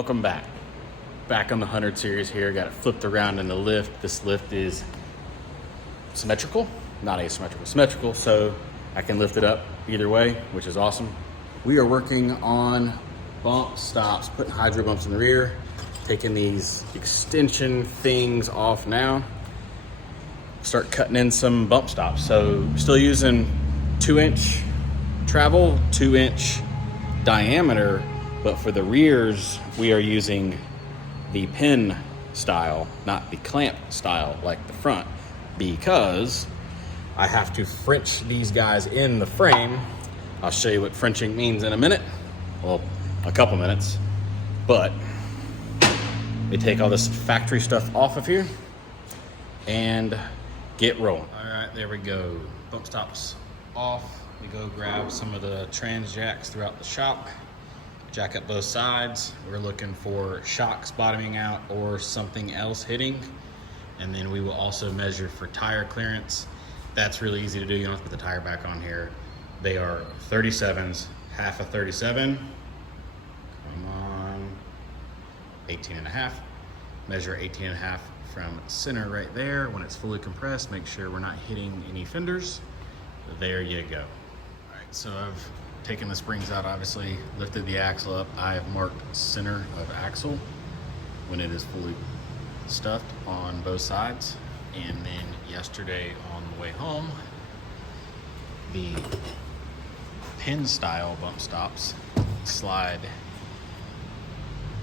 Welcome back. Back on the 100 series here. Got it flipped around in the lift. This lift is symmetrical, not asymmetrical, symmetrical, so I can lift it up either way, which is awesome. We are working on bump stops, putting hydro bumps in the rear, taking these extension things off now. Start cutting in some bump stops. So still using 2-inch travel, 2-inch diameter, but for the rears, we are using the pin style, not the clamp style like the front, because I have to French these guys in the frame. I'll show you what Frenching means in a minute, well, a couple minutes, but we take all this factory stuff off of here and get rolling. All right, there we go. Bump stops off. We go grab some of the trans jacks throughout the shop. Jack up both sides. We're looking for shocks bottoming out or something else hitting. And then we will also measure for tire clearance. That's really easy to do. You don't have to put the tire back on here. They are 37s, half a 37. Come on. 18.5. Measure 18.5 from center right there. When it's fully compressed, make sure we're not hitting any fenders. There you go. All right, so I've taken the springs out, obviously, lifted the axle up. I have marked center of axle when it is fully stuffed on both sides. And then yesterday on the way home, the pin style bump stops slide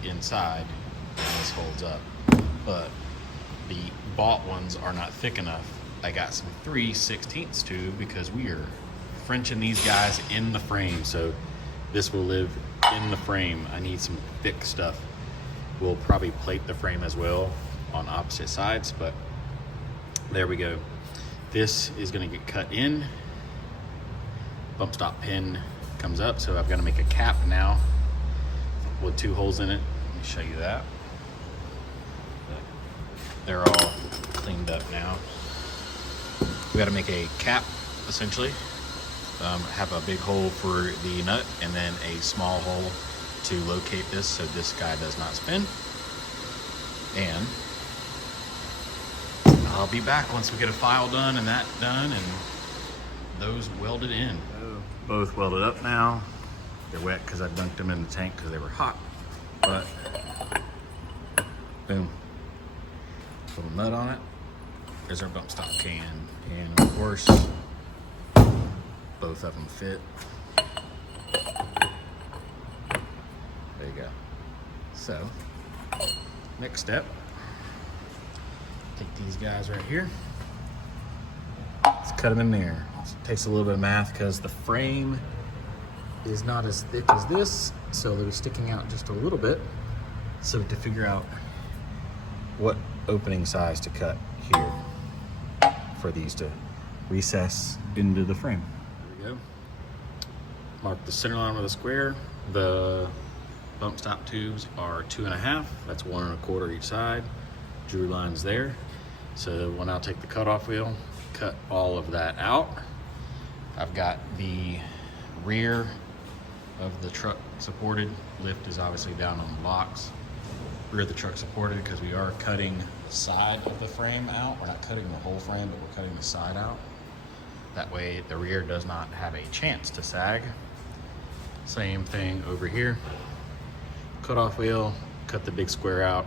inside and this holds up. But the bought ones are not thick enough. I got some 3/16 tube because we are Frenching these guys in the frame, so this will live in the frame. I need some thick stuff. We'll probably plate the frame as well on opposite sides, but there we go. This is gonna get cut in. Bump stop pin comes up, so I've got to make a cap now with 2 holes in it. Let me show you that. They're all cleaned up now. We got to make a cap, essentially. Have a big hole for the nut and then a small hole to locate this so this guy does not spin. And I'll be back once we get a file done and that done and those welded in. Both welded up now. They're wet because I dunked them in the tank because they were hot, but boom. Little nut on it. There's our bump stop can. And of course, both of them fit. There you go. So, next step, take these guys right here. Let's cut them in there. It takes a little bit of math because the frame is not as thick as this, so they're sticking out just a little bit. So to figure out what opening size to cut here for these to recess into the frame. There we go. Mark the center line with a square. The bump stop tubes are 2.5. That's 1 1/4 each side. Drew lines there. So when I'll take the cutoff wheel, cut all of that out. I've got the rear of the truck supported. Lift is obviously down on the box. Rear of the truck supported because we are cutting the side of the frame out. We're not cutting the whole frame, but we're cutting the side out. That way the rear does not have a chance to sag. Same thing over here. Cutoff wheel, cut the big square out.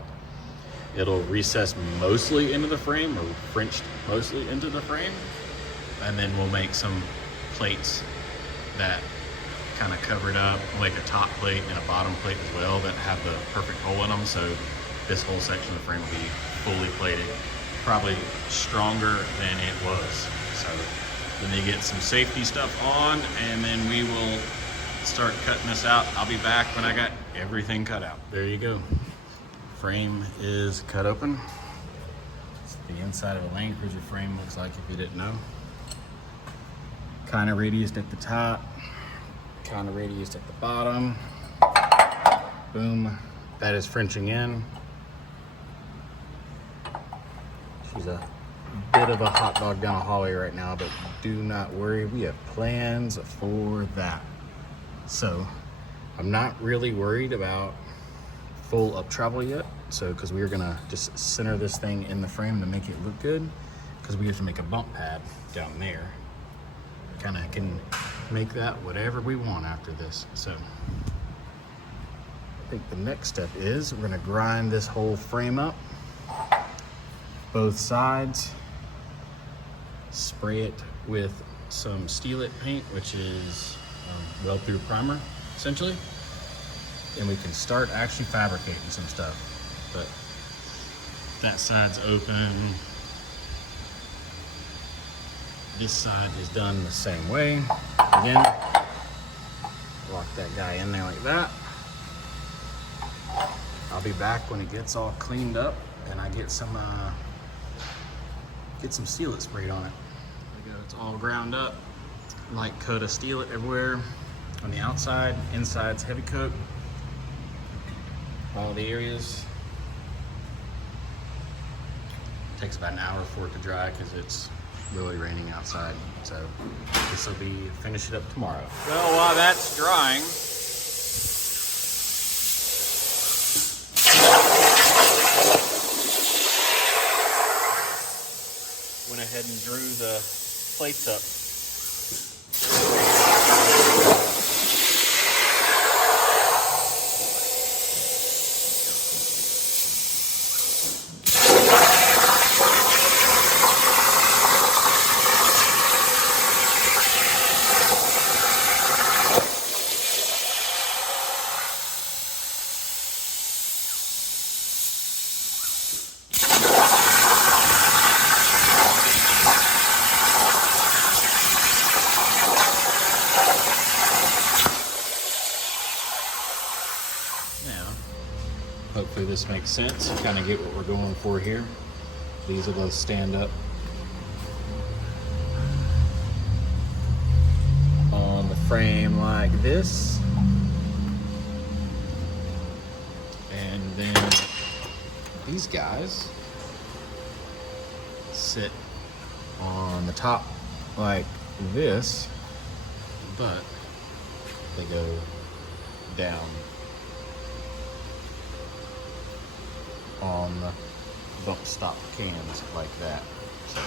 It'll recess mostly into the frame or Frenched mostly into the frame. And then we'll make some plates that kind of cover it up, like a top plate and a bottom plate as well that have the perfect hole in them. So this whole section of the frame will be fully plated, probably stronger than it was. So then they get some safety stuff on and then we will start cutting this out. I'll be back when I got everything cut out. There you go. Frame is cut open. It's the inside of a Land Cruiser frame looks like, if you didn't know. Kind of radiused at the top, kind of radiused at the bottom. Boom. That is Frenching in. She's a bit of a hot dog down a hallway right now, but do not worry, we have plans for that. So I'm not really worried about full up travel yet. So, because we are gonna just center this thing in the frame to make it look good, because we have to make a bump pad down there. Kind of can make that whatever we want after this. So I think the next step is we're gonna grind this whole frame up, both sides, spray it with some Steel-It paint, which is weld through primer, essentially. And we can start actually fabricating some stuff. But that side's open. This side is done the same way. Again, lock that guy in there like that. I'll be back when it gets all cleaned up and I get some Steel-It sprayed on it. There we go, it's all ground up. Light coat of Steel-It everywhere. On the outside, inside's heavy coat. All the areas. Takes about an hour for it to dry because it's really raining outside. So this will be finish it up tomorrow. Well, while that's drying, went ahead and drew the plates up. Hopefully this makes sense. Kind of get what we're going for here. These will both stand up on the frame like this. And then these guys sit on the top like this, but they go down on the bump stop cans like that. So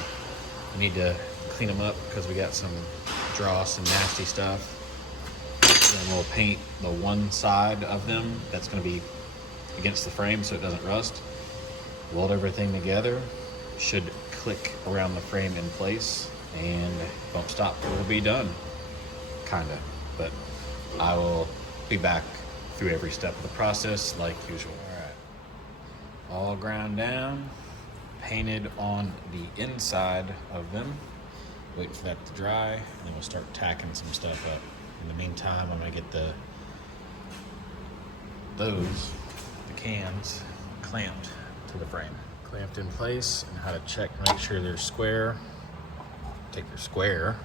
we need to clean them up because we got some dross and nasty stuff. And we'll paint the one side of them that's going to be against the frame so it doesn't rust. Weld everything together. Should click around the frame in place and bump stop will be done. Kinda. But I will be back through every step of the process like usual. All ground down, painted on the inside of them. Wait for that to dry, and then we'll start tacking some stuff up. In the meantime, I'm gonna get the cans clamped to the frame. Clamped in place, and how to check, make sure they're square. Take your square,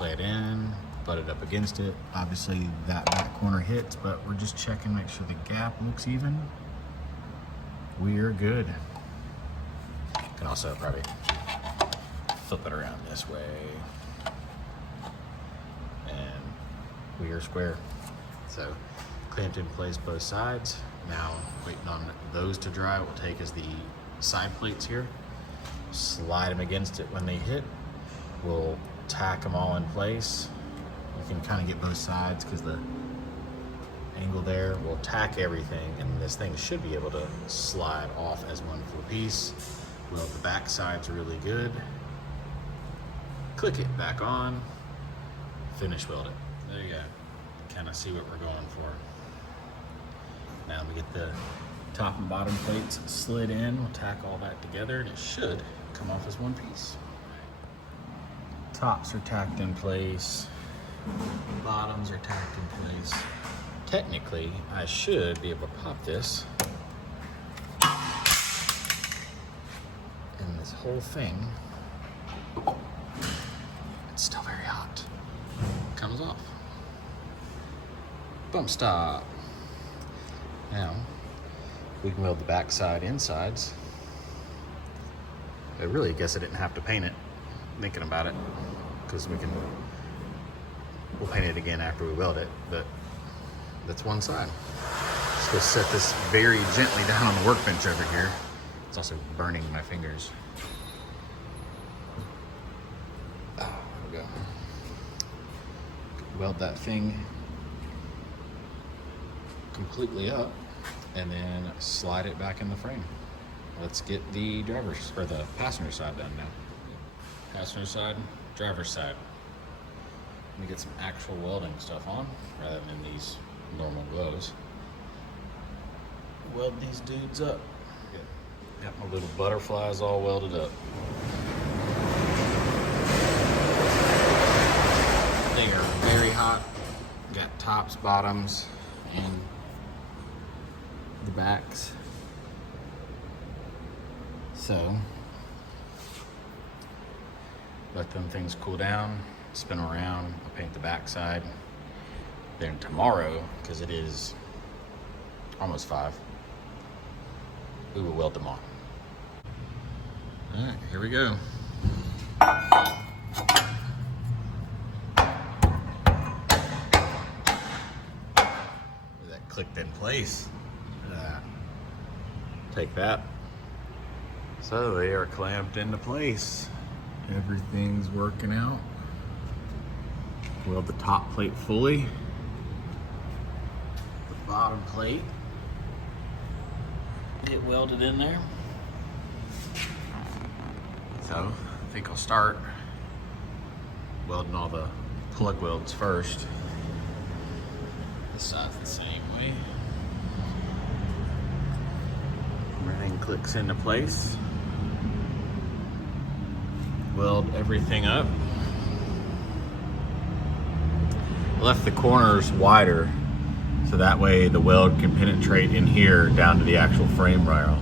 lay it in, butt it up against it. Obviously that back corner hits, but we're just checking, make sure the gap looks even. We're good. Can also probably flip it around this way. And we are square. So clamped in place both sides. Now waiting on those to dry. What we'll take is the side plates here. Slide them against it when they hit. We'll tack them all in place. You can kind of get both sides because the angle there. We'll tack everything, and this thing should be able to slide off as one full piece. Weld the back sides really good. Click it back on. Finish weld it. There you go. Kind of see what we're going for. Now we get the top and bottom plates slid in. We'll tack all that together, and it should come off as one piece. Tops are tacked in place. Bottoms are tacked in place. Technically, I should be able to pop this, and this whole thing, it's still very hot, comes off. Bump stop. Now, we can weld the back side insides. I really guess I didn't have to paint it, thinking about it, because we'll paint it again after we weld it, but that's one side. So Just set this very gently down on the workbench over here. It's also burning my fingers. Oh, there we go. Weld that thing completely up and then slide it back in the frame. Let's get the driver's or the passenger side done now. Passenger side, driver's side. Let me get some actual welding stuff on rather than these normal glows. Weld these dudes up. Got my little butterflies all welded up. They are very hot. Got tops, bottoms, and the backs. So, let them things cool down, spin around, I'll paint the backside. Then tomorrow, because it is almost 5, we will weld them on. All right, here we go. That clicked in place. Take that. So they are clamped into place. Everything's working out. Weld the top plate fully. The bottom plate get welded in there. So I think I'll start welding all the plug welds first. This side's the same way. Everything clicks into place. Weld everything up. Left the corners wider so that way the weld can penetrate in here down to the actual frame rail.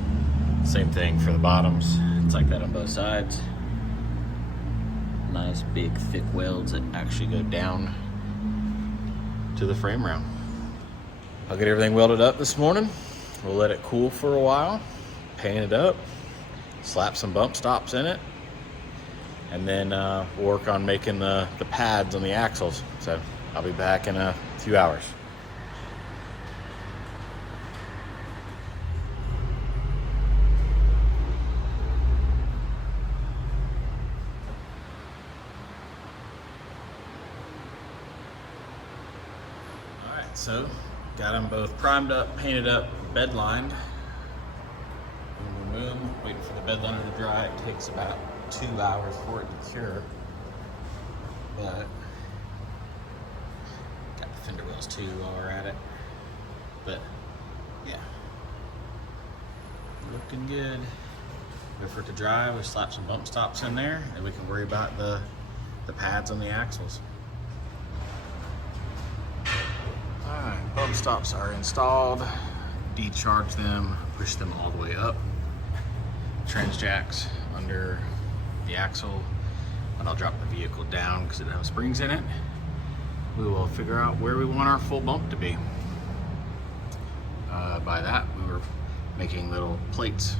Same thing for the bottoms. It's like that on both sides. Nice big thick welds that actually go down to the frame rail. I'll get everything welded up this morning. We'll let it cool for a while, paint it up, slap some bump stops in it, and then we'll work on making the pads on the axles. So I'll be back in a few hours. All right, so got them both primed up, painted up, bed lined. Boom, boom, boom. Waiting for the bed liner to dry. It takes about 2 hours for it to cure, but got the fender wells too while we're at it. But yeah, looking good. Wait for it to dry. We slap some bump stops in there, and we can worry about the pads on the axles. Alright, bump stops are installed. Decharge them, push them all the way up. Trans jacks under the axle, and I'll drop the vehicle down because it has springs in it. We will figure out where we want our full bump to be. By that, we were making little plates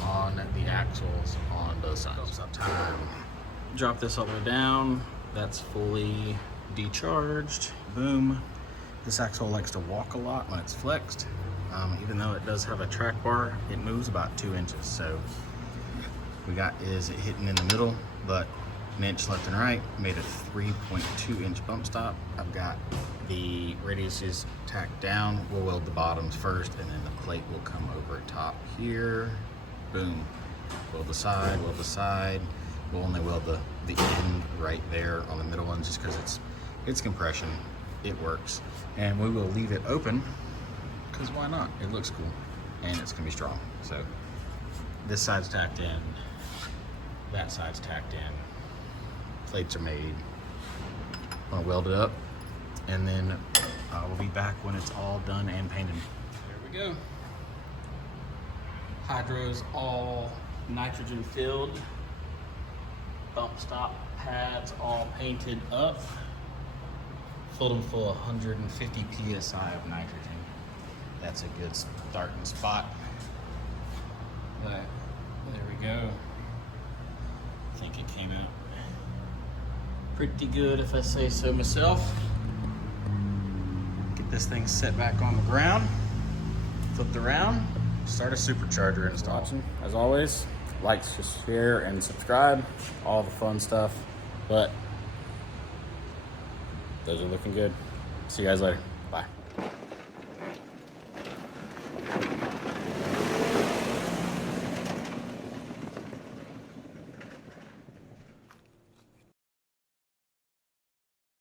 on the axles on both sides. Drop this all the way down. That's fully decharged. Boom. This axle likes to walk a lot when it's flexed. Even though it does have a track bar, it moves about 2 inches. So we got is it hitting in the middle, but an inch left and right, made a 3.2 inch bump stop. I've got the radiuses tacked down. We'll weld the bottoms first, and then the plate will come over top here. Boom. Weld the side, weld the side. We'll only weld the end right there on the middle one just because it's compression. It works. And we will leave it open because why not? It looks cool and it's gonna be strong. So this side's tacked in, that side's tacked in, plates are made. I'm gonna weld it up, and then we'll be back when it's all done and painted. There we go. Hydro's all nitrogen filled. Bump stop pads all painted up. Filled them full of 150 PSI of nitrogen. That's a good starting spot. But there we go. I think it came out pretty good if I say so myself. Get this thing set back on the ground. flipped around, start a supercharger install. As always, like, share, and subscribe, all the fun stuff, but those are looking good. See you guys later.